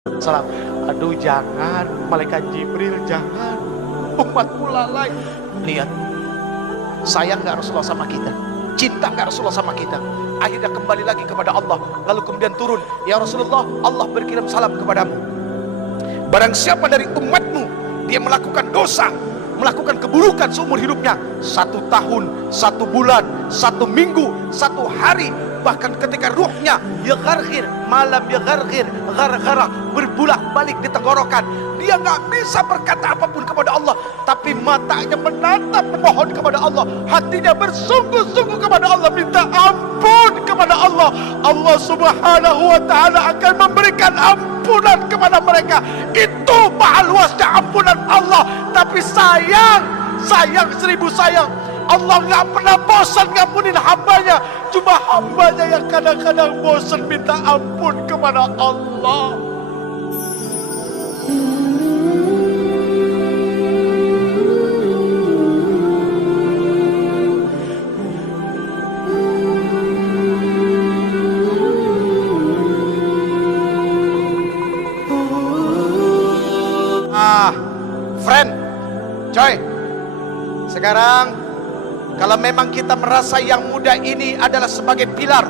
Salam. Aduh jangan, malaikat Jibril jangan, umatku lalai. Lihat, sayang gak Rasulullah sama kita? Cinta gak Rasulullah sama kita? Akhirnya kembali lagi kepada Allah. Lalu kemudian turun, ya Rasulullah, Allah berkirim salam kepadamu. Barang siapa dari umatmu dia melakukan dosa, melakukan keburukan seumur hidupnya, 1 tahun, 1 bulan, 1 minggu, 1 hari, bahkan ketika ruhnya yagargir, malam yagargir, gara-gara berbulak-balik di tenggorokan, dia nggak bisa berkata apapun kepada Allah, tapi matanya menatap memohon kepada Allah, hatinya bersungguh-sungguh kepada Allah, minta ampun kepada Allah. Allah Subhanahu wa ta'ala akan memberikan ampunan kepada mereka. Itu maha luasnya ampunan Allah. Tapi sayang 1000 sayang, Allah nggak pernah bosan ngampunin hambanya. Cuma hambanya yang kadang-kadang bosan minta ampun kepada Allah. Friend, coy, sekarang kalau memang kita merasa yang muda ini adalah sebagai pilar,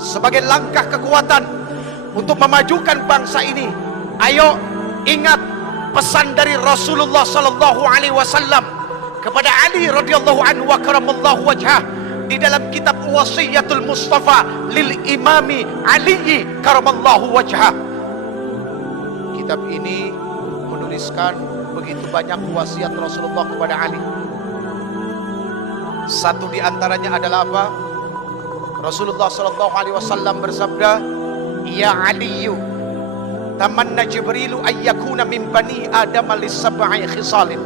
sebagai langkah kekuatan untuk memajukan bangsa ini, ayo ingat pesan dari Rasulullah sallallahu alaihi wasallam kepada Ali radhiyallahu anhu wa karamallahu wajhah di dalam kitab Wasiyatul Mustafa lil Imami Ali karamallahu wajhah. Kitab ini menuliskan begitu banyak wasiat Rasulullah kepada Ali. Satu di antaranya adalah apa? Rasulullah sallallahu alaihi wasallam bersabda, "Ya Aliyu, tamanna Jibrilu ayyakuna min bani Adam lis-sab'i khisalin."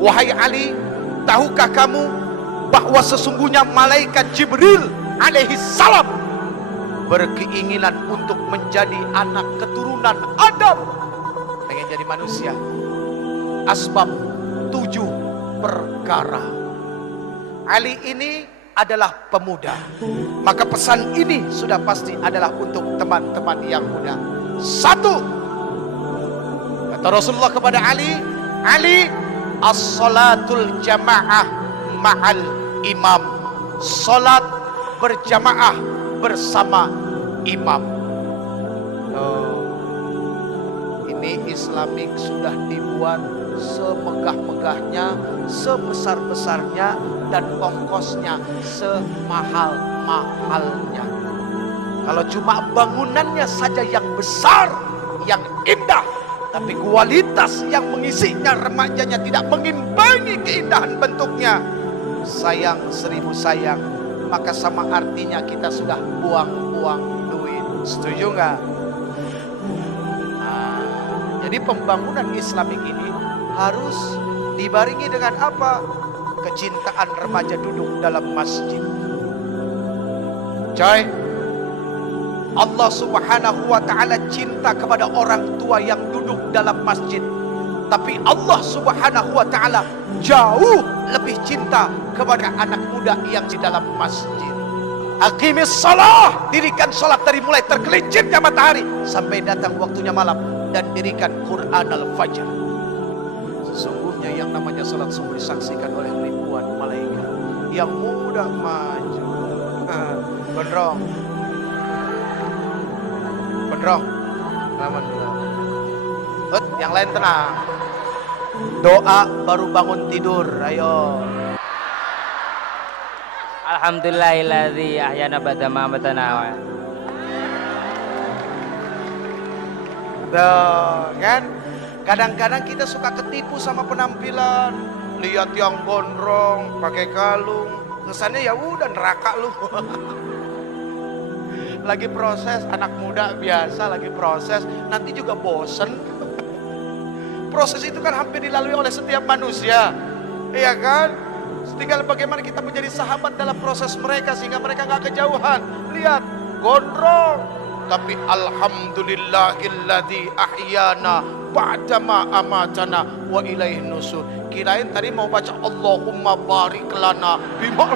Wahai Ali, tahukah kamu bahwa sesungguhnya malaikat Jibril alaihi salam berkeinginan untuk menjadi anak keturunan Adam, pengen jadi manusia. Asbab 7 perkara. Ali ini adalah pemuda, maka pesan ini sudah pasti adalah untuk teman-teman yang muda. 1, kata Rasulullah kepada Ali, Ali, as-salatul jamaah ma'al imam, salat berjamaah bersama imam. Ini Islamik sudah dibuat semegah-megahnya, sebesar-besarnya, dan ongkosnya semahal-mahalnya. Kalau cuma bangunannya saja yang besar, yang indah, tapi kualitas yang mengisinya, remajanya tidak mengimbangi keindahan bentuknya, sayang 1000 sayang, maka sama artinya kita sudah buang-buang duit. Setuju nggak? Jadi pembangunan Islamik ini harus dibarengi dengan apa? Kecintaan remaja duduk dalam masjid. Coy, Allah Subhanahu wa ta'ala cinta kepada orang tua yang duduk dalam masjid, tapi Allah Subhanahu wa ta'ala jauh lebih cinta kepada anak muda yang di dalam masjid. Aqimis salah, dirikan salat dari mulai tergelincirnya matahari sampai datang waktunya malam, dan dirikan Quran al-Fajr. Sesungguhnya yang namanya salat subuh disaksikan oleh ribuan malaikat. Yang muda maju, Gondrong, yang lain tenang. Doa baru bangun tidur, ayo. Alhamdulillahilladzi ahyana ba'da ma amatana. Kan kadang-kadang kita suka ketipu sama penampilan, lihat yang gondrong pakai kalung, kesannya ya udah neraka lu. Lagi proses, anak muda biasa lagi proses, nanti juga bosen. Proses itu kan hampir dilalui oleh setiap manusia, iya kan? Tinggal bagaimana kita menjadi sahabat dalam proses mereka sehingga mereka nggak kejauhan. Lihat, gondrong, tapi alhamdulillahilladzi ahyana ba'dama amatana wa ilaihi nusur. Kirain tadi mau baca Allahumma barik lana bima.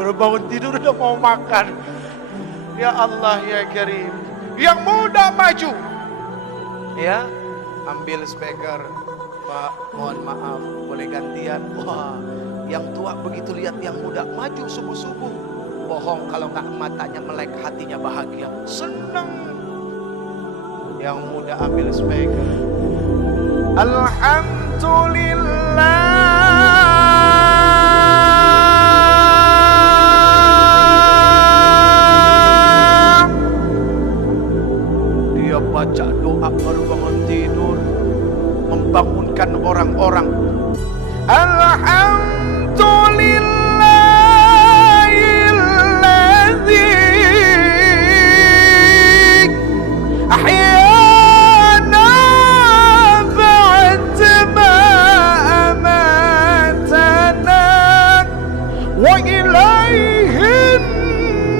Baru bangun tidur udah mau makan. Ya Allah ya Karim. Yang muda maju. Ya, ambil speaker. Pak, mohon maaf, boleh gantian. Wah, yang tua begitu lihat yang muda maju subuh-subuh. Bohong kalau nggak, matanya melek, hatinya bahagia, senang. Yang muda ambil speaker. Alhamdulillah. Dia baca doa baru bangun tidur, membangunkan orang-orang. Alhamdulillahilladzi ahyana ba'da ma amatana wa ilaihin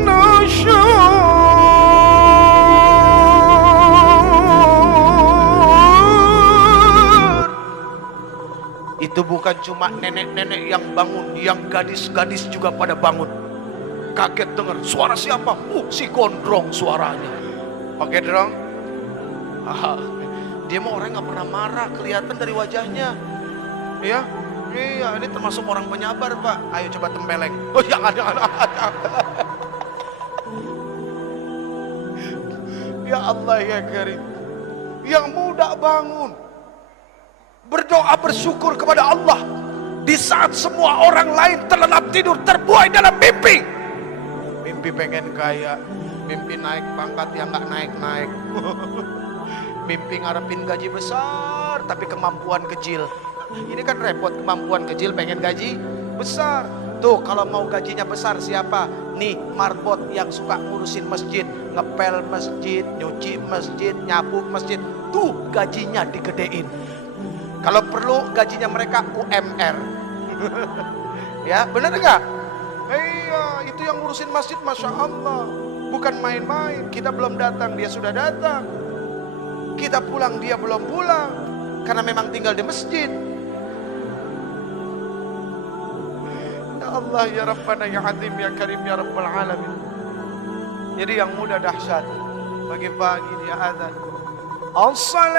nusyur. Itu bukan cuma nenek-nenek yang bangun, yang gadis-gadis juga pada bangun. Kaget dengar suara siapa? Si gondrong suaranya. Pakai drum. Dia mah orang nggak pernah marah, kelihatan dari wajahnya. Ya, iya, ini termasuk orang penyabar, Pak. Ayo coba tempeleng. Oh, jangan. Ya Allah ya Karim. Yang muda bangun, berdoa bersyukur kepada Allah di saat semua orang lain terlelap tidur, terbuai dalam mimpi. Mimpi pengen kaya, mimpi naik pangkat yang nggak naik-naik. Mimpi ngarepin gaji besar tapi kemampuan kecil. Ini kan repot, kemampuan kecil pengen gaji besar. Tuh kalau mau gajinya besar siapa? Nih marbot yang suka ngurusin masjid, ngepel masjid, nyuci masjid, nyapu masjid. Tuh gajinya digedein. Kalau perlu gajinya mereka UMR. Ya benar enggak? Iya, itu yang ngurusin masjid, Masya Allah. Bukan main-main. Kita belum datang, dia sudah datang. Kita pulang, dia belum pulang. Karena memang tinggal di masjid. Ya Allah, ya Rabbana, ya Azim, ya Karim, ya Rabbal Alamin. Jadi yang muda dahsyat. Pagi-pagi dia azan. As-salatu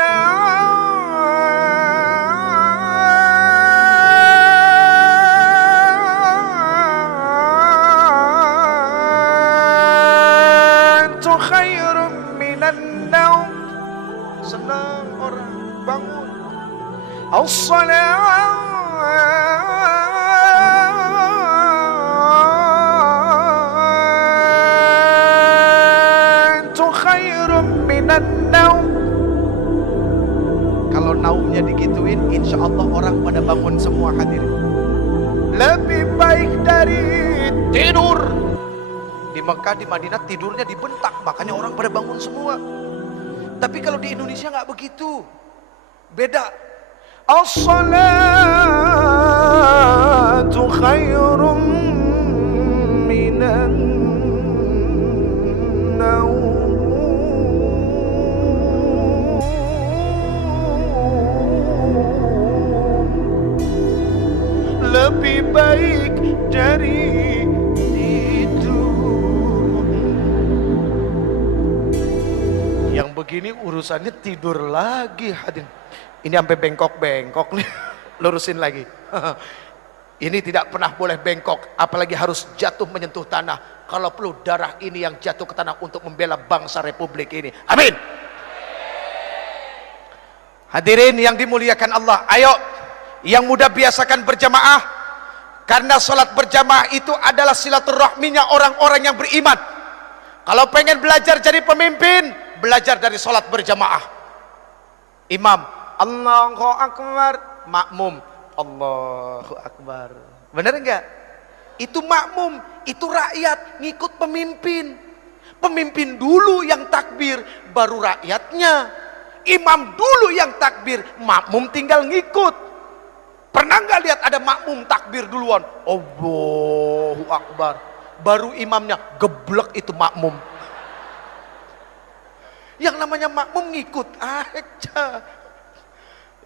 khairum minan naum. Senang orang bangun. As-salatu khairum minan naum. Kalau naumnya digituin, insya Allah orang pada bangun semua hadirin. Lebih baik dari tidur. Di Mekah, di Madinah tidurnya dibentak, makanya orang pada bangun semua. Tapi kalau di Indonesia nggak begitu, beda. As-salatu khairum minan naum. Lebih baik dari tidur. Yang begini urusannya tidur lagi hadirin. Ini sampai bengkok-bengkok nih. Lurusin lagi. Ini tidak pernah boleh bengkok, apalagi harus jatuh menyentuh tanah. Kalau perlu darah ini yang jatuh ke tanah untuk membela bangsa Republik ini. Amin. Hadirin yang dimuliakan Allah, ayo yang muda biasakan berjamaah. Karena sholat berjamaah itu adalah silaturahminya orang-orang yang beriman. Kalau pengen belajar jadi pemimpin, belajar dari sholat berjamaah. Imam, Allahu Akbar, makmum, Allahu Akbar. Benar enggak? Itu makmum, itu rakyat ngikut pemimpin. Pemimpin dulu yang takbir, baru rakyatnya. Imam dulu yang takbir, makmum tinggal ngikut. Pernah nggak lihat ada makmum takbir duluan? Allahu Akbar. Baru imamnya geblek itu makmum. Yang namanya makmum ngikut aja.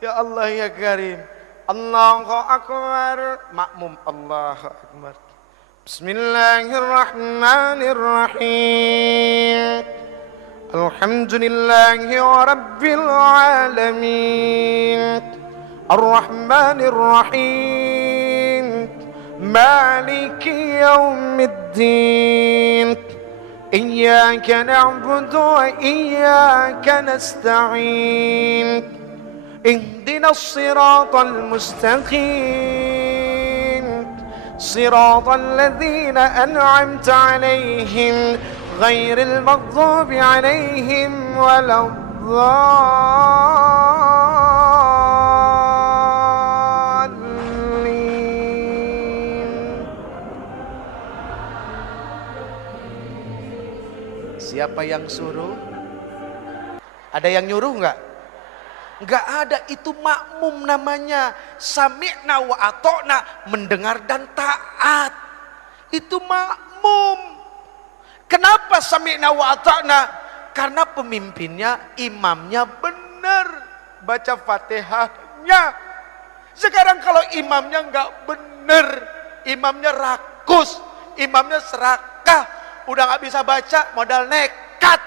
Ya Allah ya Karim. Allahu Akbar. Makmum Allahu Akbar. Bismillahirrahmanirrahim. Alhamdulillahi rabbil alamin. Ar-Rahmanir Rahim. Maliki yaumiddin. Iyyaka na'budu wa iyyaka nasta'in. Ihdinas siratal mustaqim. صراط الذين أنعمت عليهم غير المغضوب عليهم ولا الضالين. Siapa yang suruh? Ada yang nyuruh enggak? Enggak ada, itu makmum namanya. Sami'na wa ata'na, mendengar dan taat. Itu makmum. Kenapa sami'na wa ata'na? Karena pemimpinnya, imamnya benar baca Fatihahnya. Sekarang kalau imamnya enggak benar, imamnya rakus, imamnya serakah, udah enggak bisa baca, modal nekat.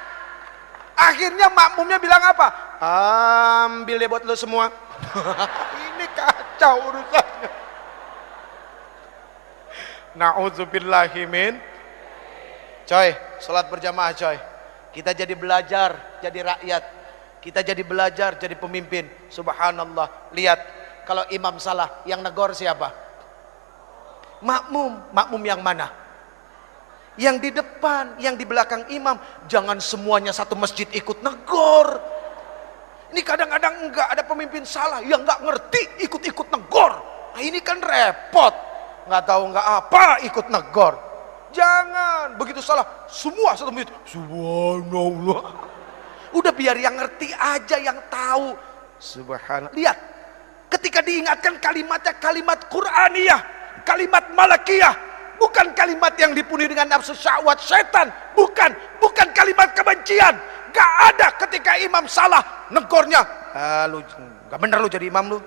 Akhirnya makmumnya bilang apa? Ambil deh buat lo semua. Ini kacau urusannya. Na'udzubillahimin. Coy, sholat berjamaah coy. Kita jadi belajar, jadi rakyat. Kita jadi belajar, jadi pemimpin. Subhanallah. Lihat, kalau imam salah, yang negor siapa? Makmum. Makmum yang mana? Yang di depan, yang di belakang imam. Jangan semuanya satu masjid ikut negor. Ini kadang-kadang enggak ada pemimpin salah, yang enggak ngerti ikut-ikut negor. Nah ini kan repot. Enggak tahu enggak apa ikut negor. Jangan, begitu salah semua satu masjid. Subhanallah. Udah biar yang ngerti aja, yang tahu. Subhanallah. Lihat, ketika diingatkan kalimatnya kalimat Qur'aniyah, kalimat malakiyah, bukan kalimat yang dipenuhi dengan nafsu syahwat setan, bukan kalimat kebencian. Gak ada ketika imam salah negornya. Lu gak bener lu jadi imam lu.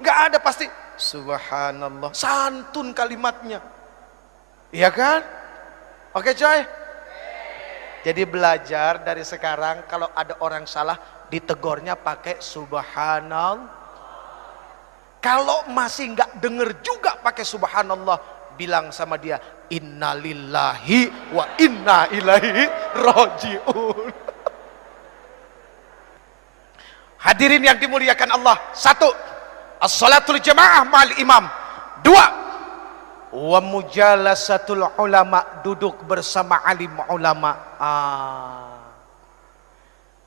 Gak ada pasti. Subhanallah. Santun kalimatnya. Iya kan? Oke coy. Jadi belajar dari sekarang kalau ada orang salah ditegornya pakai subhanallah. Kalau masih gak denger juga pakai subhanallah, bilang sama dia, innalillahi wa inna ilaihi rajiun. Hadirin yang dimuliakan Allah. 1. As-salatul jamaah ma'al imam. 2. Wa mujalasatul ulama, duduk bersama alim ulama.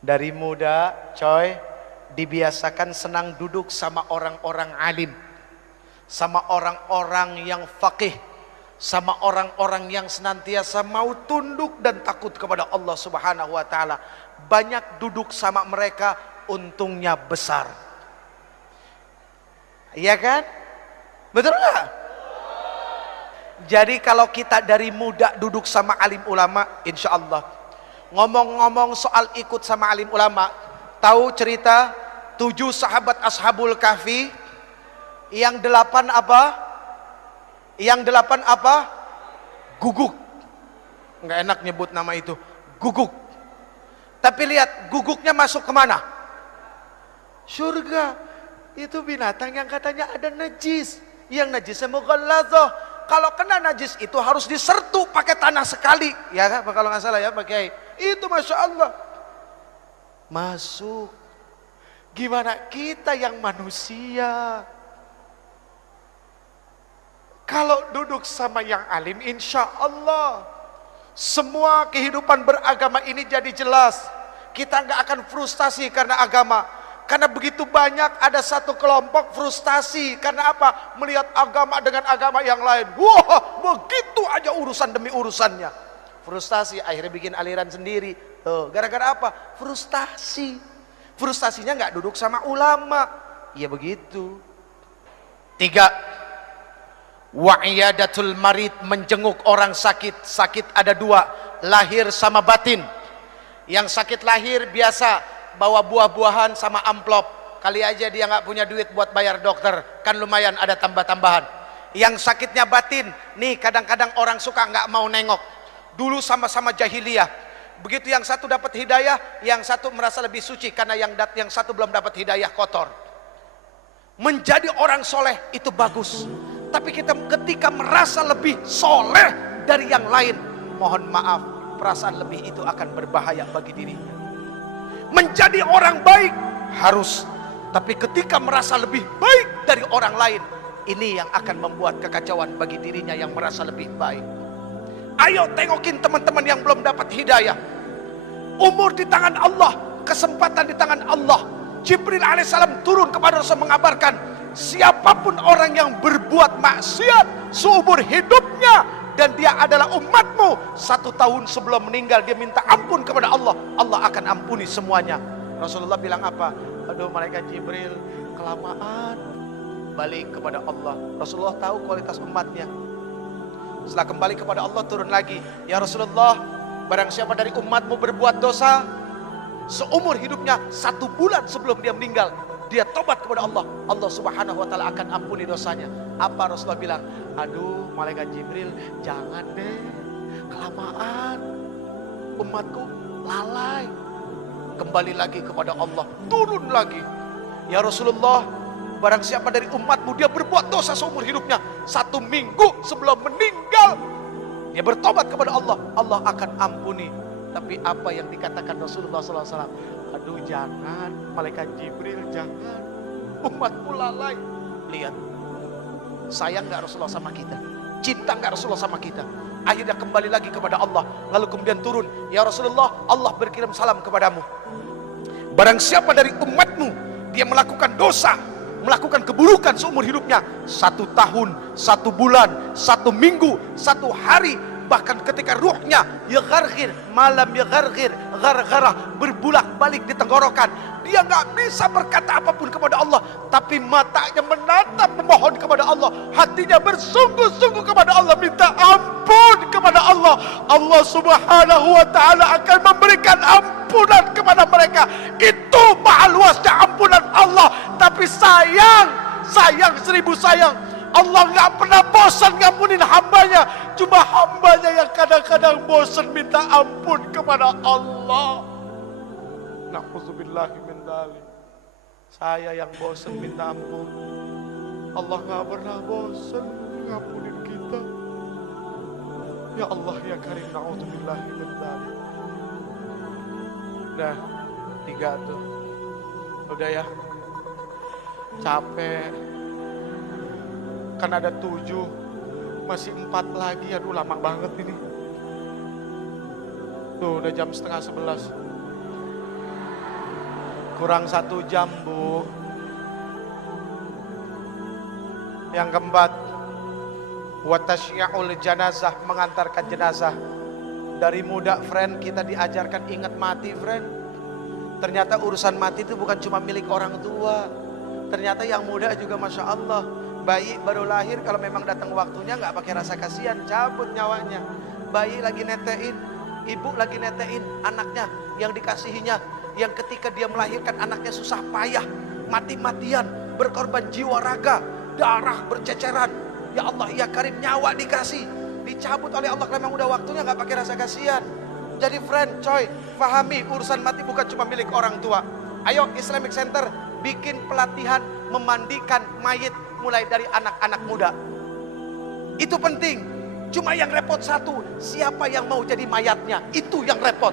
Dari muda coy dibiasakan senang duduk sama orang-orang alim, sama orang-orang yang faqih, sama orang-orang yang senantiasa mau tunduk dan takut kepada Allah Subhanahu wa taala. Banyak duduk sama mereka, untungnya besar. Iya kan? Betul enggak? Jadi kalau kita dari muda duduk sama alim ulama, insya Allah. Ngomong-ngomong soal ikut sama alim ulama, tahu cerita 7 sahabat Ashabul Kahfi? Yang 8 apa? Yang 8 apa? Guguk. Nggak enak nyebut nama itu. Guguk. Tapi lihat, guguknya masuk kemana? Surga. Itu binatang yang katanya ada najis. Yang najisnya mughalladzah. Kalau kena najis itu harus disertu pakai tanah sekali. Ya kan? Kalau nggak salah ya Pak Kiai. Itu Masya Allah. Masuk. Gimana kita yang manusia? Kalau duduk sama yang alim, insya Allah semua kehidupan beragama ini jadi jelas. Kita nggak akan frustasi karena agama. Karena begitu banyak ada satu kelompok frustasi. Karena apa? Melihat agama dengan agama yang lain. Wah, begitu aja urusan demi urusannya. Frustasi, akhirnya bikin aliran sendiri. Tuh, gara-gara apa? Frustasi. Frustasinya nggak duduk sama ulama. Ya begitu. 3. Wa'iyadatul marid, menjenguk orang sakit. Sakit ada 2, lahir sama batin. Yang sakit lahir biasa bawa buah-buahan sama amplop. Kali aja dia nggak punya duit buat bayar dokter, kan lumayan ada tambah-tambahan. Yang sakitnya batin, nih kadang-kadang orang suka nggak mau nengok. Dulu sama-sama jahiliyah. Begitu yang satu dapat hidayah, yang satu merasa lebih suci karena yang satu belum dapat hidayah, kotor. Menjadi orang soleh itu bagus. Tapi kita ketika merasa lebih soleh dari yang lain, mohon maaf, perasaan lebih itu akan berbahaya bagi dirinya. Menjadi orang baik harus, tapi ketika merasa lebih baik dari orang lain, ini yang akan membuat kekacauan bagi dirinya yang merasa lebih baik. Ayo tengokin teman-teman yang belum dapat hidayah. Umur di tangan Allah, kesempatan di tangan Allah. Jibril alaihissalam turun kepada Rasul mengabarkan, siapapun orang yang berbuat maksiat seumur hidupnya dan dia adalah umatmu, 1 tahun sebelum meninggal dia minta ampun kepada Allah, Allah akan ampuni semuanya. Rasulullah bilang apa? Aduh malaikat Jibril, kelamaan. Balik kepada Allah. Rasulullah tahu kualitas umatnya. Setelah kembali kepada Allah turun lagi, ya Rasulullah, barang siapa dari umatmu berbuat dosa seumur hidupnya 1 bulan sebelum dia meninggal, dia tobat kepada Allah, Allah subhanahu wa ta'ala akan ampuni dosanya. Apa Rasulullah bilang? Aduh malaikat Jibril, jangan deh, kelamaan, umatku lalai. Kembali lagi kepada Allah, turun lagi, ya Rasulullah, barang siapa dari umatmu dia berbuat dosa seumur hidupnya 1 minggu sebelum meninggal, dia bertobat kepada Allah, Allah akan ampuni. Tapi apa yang dikatakan Rasulullah SAW? Aduh jangan, malaikat Jibril jangan, umatku lalai. Lihat, sayang gak Rasulullah sama kita? Cinta gak Rasulullah sama kita? Akhirnya kembali lagi kepada Allah. Lalu kemudian turun, ya Rasulullah, Allah berkirim salam kepadamu. Barang siapa dari umatmu dia melakukan dosa, melakukan keburukan seumur hidupnya 1 tahun, 1 bulan, 1 minggu, 1 hari, bahkan ketika ruhnya yagharghir malam yagharghir ghargharah, berbulak-balik di tenggorokan, dia nggak bisa berkata apapun kepada Allah, tapi matanya menatap memohon kepada Allah, hatinya bersungguh-sungguh kepada Allah, minta ampun kepada Allah, Allah subhanahu wa ta'ala akan memberikan ampunan kepada mereka. Itu mahal luasnya ampunan Allah. Tapi sayang 1000 sayang, Allah nggak pernah bosan ngampunin hambanya. Cuma hambanya yang kadang-kadang bosan minta ampun kepada Allah. Na'udzubillahi min dzalik. Saya yang bosan minta ampun, Allah nggak pernah bosan ngampunin kita. Ya Allah ya Karim, na'udzubillahi min dzalik. Udah 3 tuh, udah ya, capek. Kan ada 7, masih 4 lagi. Aduh lama banget ini. Tuh udah jam setengah 11. Kurang 1 jam Bu. Yang keempat, watasyi'ul janazah, mengantarkan jenazah. Dari muda friend kita diajarkan ingat mati friend. Ternyata urusan mati itu bukan cuma milik orang tua. Ternyata yang muda juga Masya Allah. Bayi baru lahir kalau memang datang waktunya nggak pakai rasa kasihan, cabut nyawanya. Bayi lagi netein, ibu lagi netein anaknya yang dikasihinya, yang ketika dia melahirkan anaknya susah payah, mati-matian, berkorban jiwa raga, darah berceceran. Ya Allah ya Karim, nyawa dikasih, dicabut oleh Allah kalau memang udah waktunya, nggak pakai rasa kasihan. Jadi friend, coy, pahami urusan mati bukan cuma milik orang tua. Ayo Islamic Center bikin pelatihan memandikan mayit mulai dari anak-anak muda. Itu penting. Cuma yang repot satu, siapa yang mau jadi mayatnya? Itu yang repot.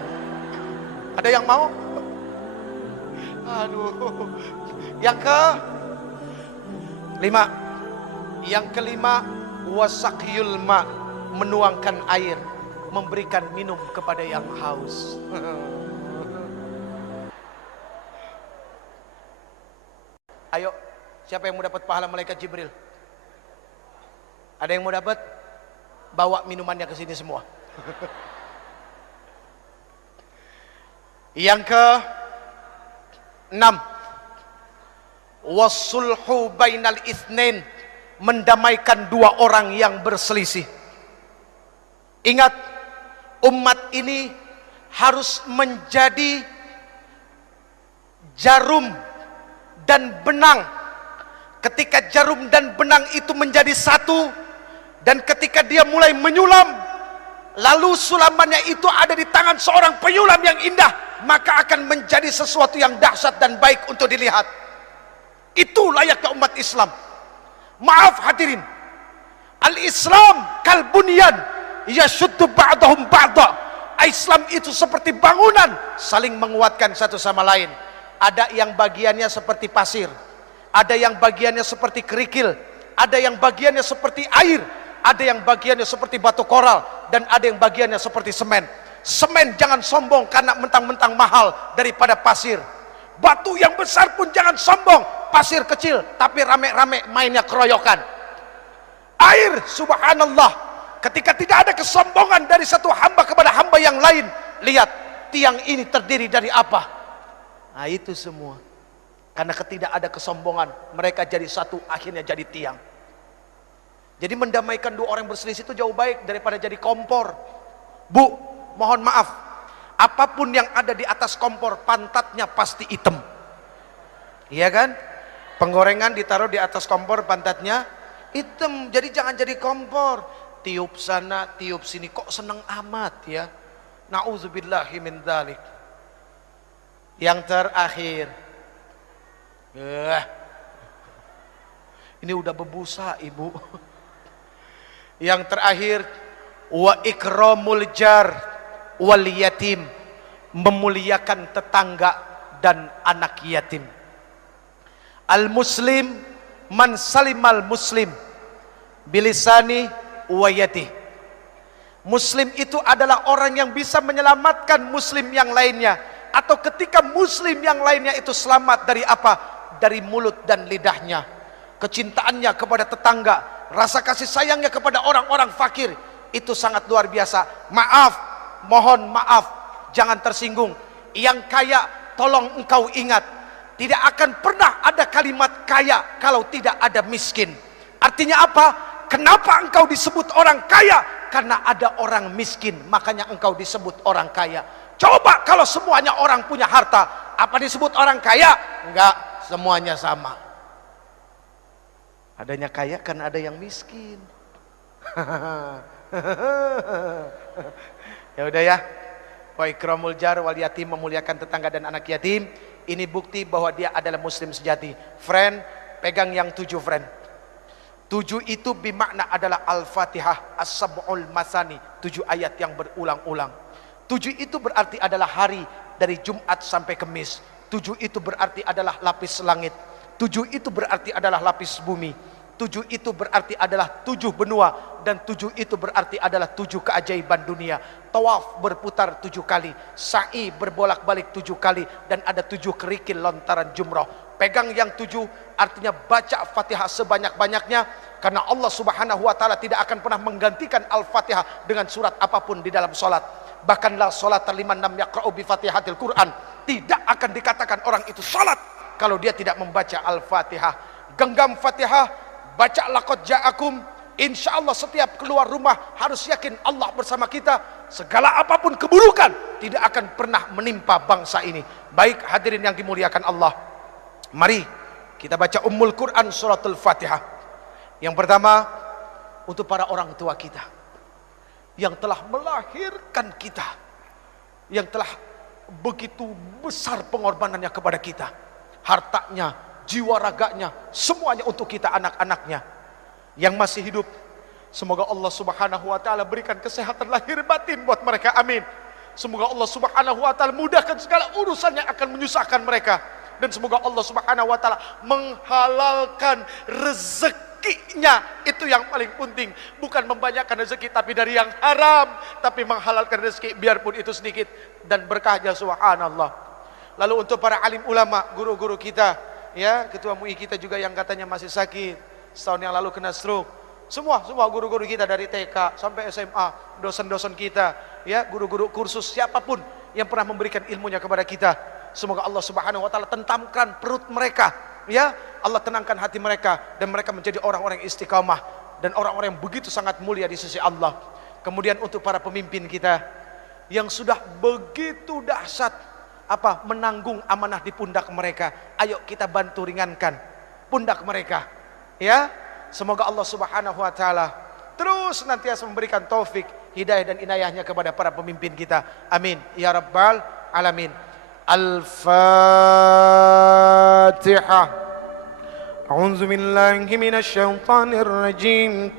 Ada yang mau? Aduh. Yang kelima, wasakyul ma, menuangkan air, memberikan minum kepada yang haus. Ayo, siapa yang mau dapat pahala malaikat Jibril? Ada yang mau dapat? Bawa minumannya ke sini semua. Yang ke-6, wasulhu bainal itsnain, mendamaikan 2 orang yang berselisih. Ingat, umat ini harus menjadi jarum dan benang ketika jarum dan benang itu menjadi satu, dan ketika dia mulai menyulam, lalu sulamannya itu ada di tangan seorang penyulam yang indah, maka akan menjadi sesuatu yang dahsyat dan baik untuk dilihat. Itu layaknya umat Islam. Maaf hadirin, al-Islam kalbunyan yashuddu ba'dahum ba'da. Islam itu seperti bangunan, saling menguatkan satu sama lain. Ada yang bagiannya seperti pasir, ada yang bagiannya seperti kerikil, ada yang bagiannya seperti air, ada yang bagiannya seperti batu koral, dan ada yang bagiannya seperti semen. Semen jangan sombong karena mentang-mentang mahal daripada pasir. Batu yang besar pun jangan sombong, pasir kecil tapi rame-rame mainnya keroyokan. Air, subhanallah, ketika tidak ada kesombongan dari satu hamba kepada hamba yang lain. Lihat, tiang ini terdiri dari apa? Nah itu semua karena ketidak ada kesombongan, mereka jadi satu, akhirnya jadi tiang. Jadi mendamaikan dua orang berselisih itu jauh baik daripada jadi kompor. Bu, mohon maaf, apapun yang ada di atas kompor, pantatnya pasti hitam. Iya kan? Penggorengan ditaruh di atas kompor, pantatnya hitam. Jadi jangan jadi kompor. Tiup sana, tiup sini, kok seneng amat ya. Na'udzubillahi min dzalik. Yang terakhir, ini udah berbusa ibu. Yang terakhir, wa ikramul jar wal yatim, memuliakan tetangga dan anak yatim. Al muslim man salimal muslim bilisani wa yadih. Muslim itu adalah orang yang bisa menyelamatkan muslim yang lainnya, atau ketika muslim yang lainnya itu selamat dari apa? Dari mulut dan lidahnya. Kecintaannya kepada tetangga, rasa kasih sayangnya kepada orang-orang fakir, itu sangat luar biasa. Maaf, mohon maaf, jangan tersinggung. Yang kaya tolong engkau ingat, tidak akan pernah ada kalimat kaya kalau tidak ada miskin. Artinya apa? Kenapa engkau disebut orang kaya? Karena ada orang miskin, makanya engkau disebut orang kaya. Coba kalau semuanya orang punya harta, apa disebut orang kaya? Enggak, semuanya sama. Adanya kaya kan ada yang miskin. Ya udah ya. Wa ikramul jar wal yatim, memuliakan tetangga dan anak yatim. Ini bukti bahwa dia adalah muslim sejati. Friend, pegang yang 7 friend. 7 itu bermakna adalah Al-Fatihah, As-Sab'ul Masani, 7 ayat yang berulang-ulang. 7 itu berarti adalah hari dari Jumat sampai Kamis. 7 itu berarti adalah lapis langit. 7 itu berarti adalah lapis bumi. 7 itu berarti adalah 7 benua. Dan 7 itu berarti adalah 7 keajaiban dunia. Tawaf berputar 7 kali, sa'i berbolak-balik 7 kali, dan ada 7 kerikil lontaran jumrah. Pegang yang 7, artinya baca Fatihah sebanyak-banyaknya, karena Allah Subhanahu wa taala tidak akan pernah menggantikan Al-Fatihah dengan surat apapun di dalam salat. Bahkan la salata liman lam yaqra'u bi Fatihatil Quran, tidak akan dikatakan orang itu salat kalau dia tidak membaca Al-Fatihah. Genggam Fatihah, baca laqad ja'akum. Insyaallah setiap keluar rumah harus yakin Allah bersama kita. Segala apapun keburukan tidak akan pernah menimpa bangsa ini. Baik hadirin yang dimuliakan Allah, mari kita baca Ummul Quran suratul Fatihah. Yang pertama untuk para orang tua kita yang telah melahirkan kita, yang telah begitu besar pengorbanannya kepada kita, hartanya, jiwa raganya, semuanya untuk kita anak-anaknya yang masih hidup. Semoga Allah Subhanahu wa taala berikan kesehatan lahir batin buat mereka, amin. Semoga Allah Subhanahu wa taala mudahkan segala urusan yang akan menyusahkan mereka, dan semoga Allah Subhanahu wa taala menghalalkan rezekinya. Itu yang paling penting, bukan membanyakkan rezeki tapi dari yang haram, tapi menghalalkan rezeki biarpun itu sedikit dan berkahnya, subhanallah. Lalu untuk para alim ulama, guru-guru kita, ya, ketua MUI kita juga yang katanya masih sakit, setahun yang lalu kena stroke. Semua guru-guru kita dari TK sampai SMA, dosen-dosen kita, ya, guru-guru kursus, siapapun yang pernah memberikan ilmunya kepada kita, semoga Allah Subhanahu wa taala tentamkan perut mereka, ya, Allah tenangkan hati mereka, dan mereka menjadi orang-orang yang istiqamah dan orang-orang yang begitu sangat mulia di sisi Allah. Kemudian untuk para pemimpin kita yang sudah begitu dahsyat menanggung amanah di pundak mereka, ayo kita bantu ringankan pundak mereka. Ya, semoga Allah Subhanahu wa taala terus nantiasa memberikan taufik, hidayah dan inayahnya kepada para pemimpin kita. Amin ya rabbal alamin. Al-Fatihah. A'udzu billahi minasy syaithanir rajim.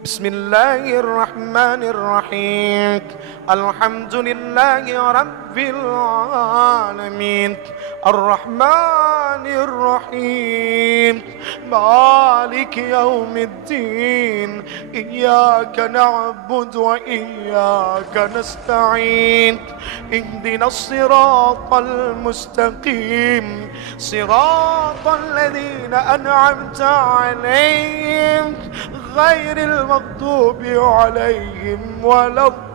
Bismillahir Rahmanir Rahim. Alhamdulillahi Rabbil Alamin. Ar-Rahmanir Rahim. Maliki Yaumiddin. Iyyaka na'budu wa iyyaka nasta'in. Ihdinas siratal mustaqim. Siratal ladzina an'amta 'alaihim ghairil maghdubi 'alaihim waladdallin.